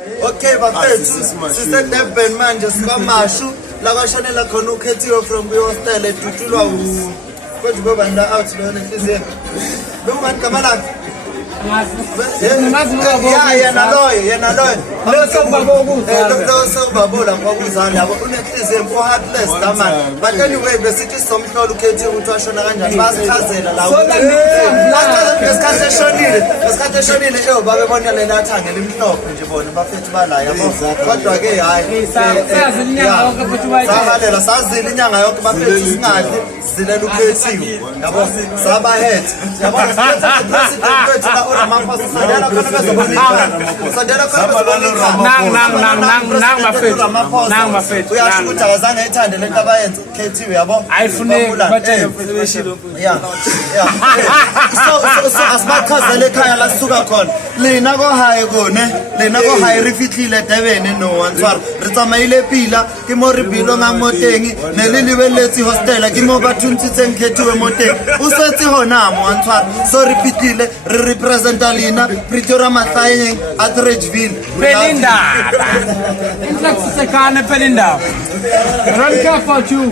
Okay, bafethu sisedurban manje sikamashu la kwashonela khona ukhethiwe from kwi-hostel edutshulwa kwenje bobanda out lona inhliziyo bekungani gama lakhe yena loyo lo sobabula ngokuzana yabo unenhliziyo heartless man. But anyway besithi somhlola ukhethiwe ukuthi washona kanjani basichazela la ngesikhathi eshonile babebona lela athangela imhlophe nje bona bafethu bala yabo kodwa ke hayi sahalela sazila inyanga yonke bafethu singadli sizilela ukhethiwe yabo sabahead yabo president wethu la Ramaphosa sadela khona nang bafethu uyasho ukuthi akazange ethande lento abayenza ukhethiwe yabo ayifune batshele so asibachazele ekhaya la sisuka khona lena ko haye kone lena ko haye re fitlhile Durban no Wantswara re tsamaile pila ke mo re bilo nga moteng ne le lebeletse hostel ke mo bathuntshitseng khethiwe moteng o setse hona mo Wantswara so re fitlhile re representa lena Pretoria Matlayeng at Ridgeville Belinda inhlokusekane Belinda run for you